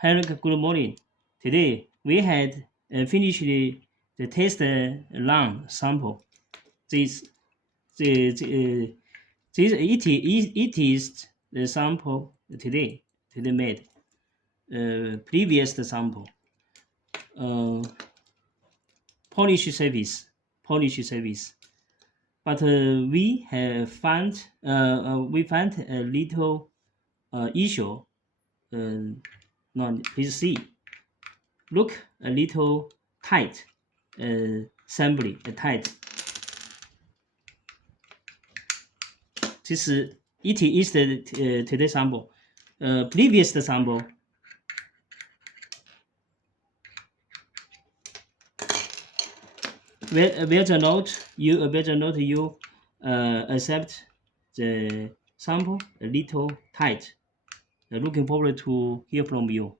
Hello, good morning. Today we had finished the test run sample. This, this it is the sample today made. Previous sample. Uh, Polish service. But we found a little issue. No, please see. Look a little tight. Assembly tight. It is the today's sample. Previous sample. Better note you accept the sample a little tight. Looking forward to hear from you.